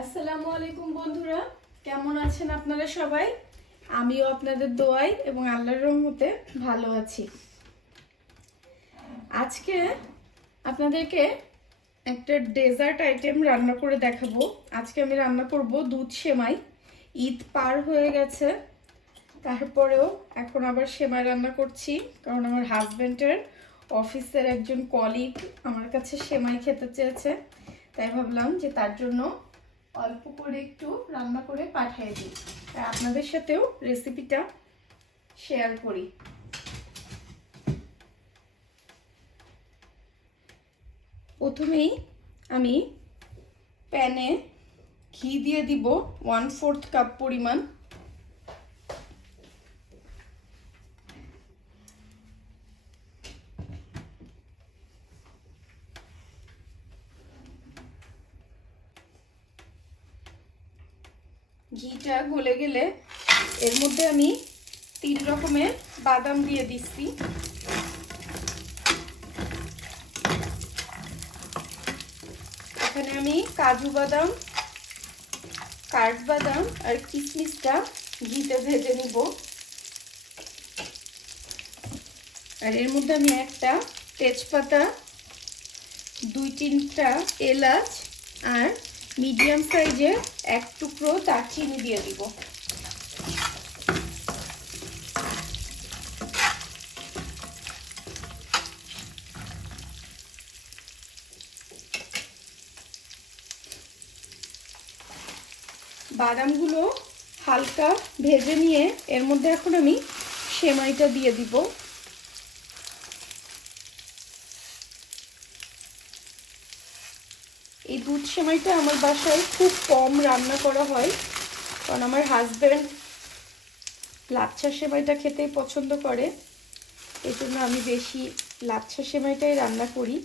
আসসালামু আলাইকুম বন্ধুরা, কেমন আছেন আপনারা সবাই? আমিও আপনাদের দোয়ায় এবং আল্লাহর রহমতে ভালো আছি। আজকে আপনাদেরকে একটা ডেজার্ট আইটেম রান্না করে দেখাবো। আজকে আমি রান্না করব দুধ সেমাই। ঈদ পার হয়ে গেছে, তারপরেও এখন আবার সেমাই রান্না করছি, কারণ আমার হাজবেন্ডের অফিসের একজন কলিগ আমার কাছে সেমাই খেতে চেয়েছে। তাই ভাবলাম যে তার জন্য অল্প করে একটু রান্না করে পাঠিয়ে দিই, আর আপনাদের সাথেও রেসিপিটা শেয়ার করি। প্রথমেই আমি প্যানে ঘি দিয়ে দিব 1/4 কাপ পরিমাণ। ঘিটা গলে গেলে এর মধ্যে আমি 3 রকমের বাদাম দিয়ে দিচ্ছি। এখানে আমি কাজু বাদাম, কাঠবাদাম আর কিশমিশটা ঘিতে ভেজে নিব। আর এর মধ্যে আমি একটা তেজপাতা, 2-3টা এলাচ আর মিডিয়াম সাইজের 1 টুকরো দারচিনি দিয়ে দিব। বাদামগুলো হালকা ভেজে নিয়ে এর মধ্যে এখন আমি সেমাইটা দিয়ে দিব। এই দুধ সেমাইটা আমার বাসায় খুব কম রান্না করা হয়, কারণ আমার হাজবেন্ড লাচ্ছা সেমাইটা খেতেই পছন্দ করে। এই জন্য আমি বেশি লাচ্ছা সেমাইটাই রান্না করি,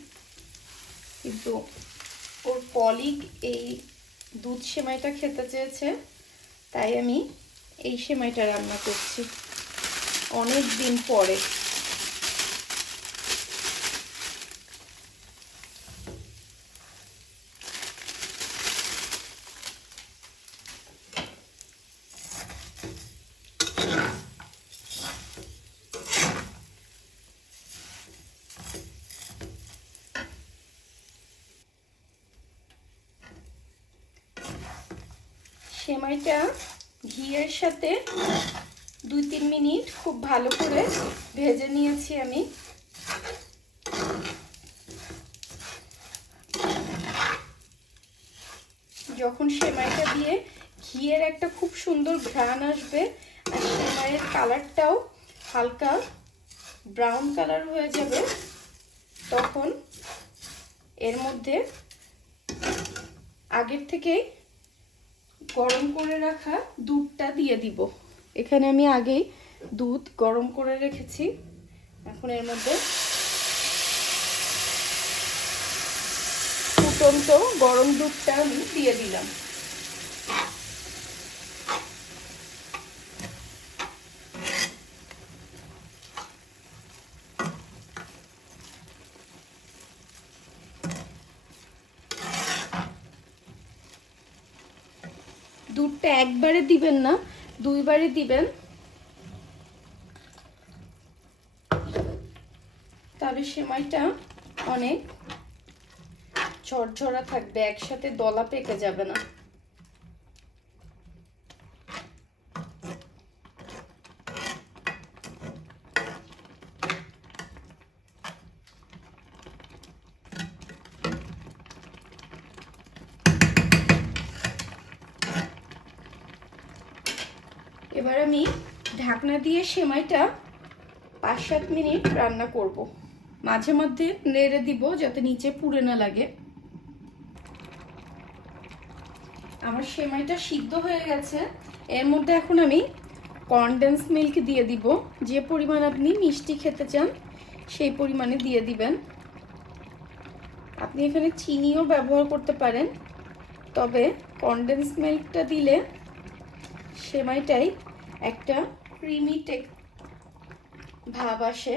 কিন্তু ওর কলিগ এই দুধ সেমাইটা খেতে চেয়েছে, তাই আমি এই সেমাইটা রান্না করছি অনেক দিন পরে। সেমাইটা ঘিয়ের সাথে 2-3 মিনিট খুব ভালো করে ভেজে নিয়েছি আমি। যখন সেমাইটা দিয়ে ঘিয়ের একটা খুব সুন্দর ঘ্রাণ আসবে আর সেমাইয়ের কালারটাও হালকা ব্রাউন কালার হয়ে যাবে, তখন এর মধ্যে আগের থেকেই গরম করে রাখা দুধটা দিয়ে দিব। এখানে আমি আগেই দুধ গরম করে রেখেছি। এখন এর মধ্যে ফুটন্ত গরম দুধটা আমি দিয়ে দিলাম। দুধটা একবারে দিবেন না, 2 বারে দিবেন, তবে সেমাইটা অনেক ঝরঝরা থাকবে, একসাথে দলা পেকে যাবে না। এবার আমি ঢাকনা দিয়ে সেমাইটা 5-7 মিনিট রান্না করব। মাঝে মধ্যে নেড়ে দিব যাতে নিচে পুড়ে না লাগে। আমার সেমাইটা সিদ্ধ হয়ে গেছে। এর মধ্যে এখন আমি কনডেন্স মিল্ক দিয়ে দিব। যে পরিমাণ আপনি মিষ্টি খেতে চান সেই পরিমাণে দিয়ে দিবেন। আপনি এখানে চিনিও ব্যবহার করতে পারেন, তবে কনডেন্স মিল্কটা দিলে সেমাইটাই একটা ক্রিমি ভাব আসে।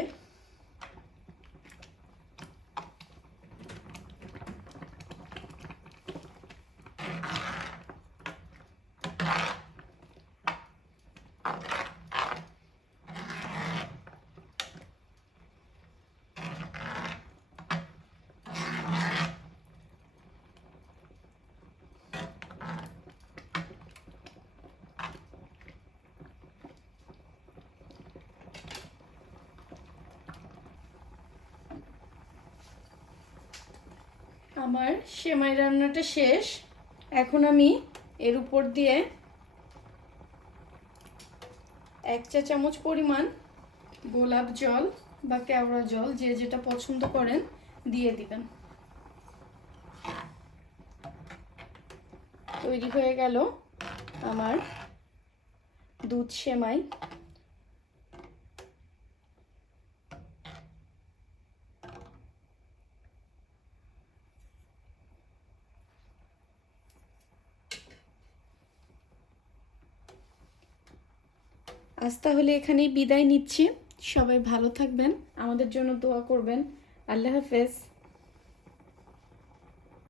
আমার সেমাই রান্নাটা শেষ। এখন আমি এর উপর দিয়ে 1 চা চামচ পরিমাণ গোলাপ জল বা কেওড়া জল, যে যেটা পছন্দ করেন, দিয়ে দিবেন। তৈরি হয়ে গেল আমার দুধ সেমাই। আজ তাহলে এখানেই বিদায় নিচ্ছি। সবাই ভালো থাকবেন, আমাদের জন্য দোয়া করবেন। আল্লাহ হাফেজ।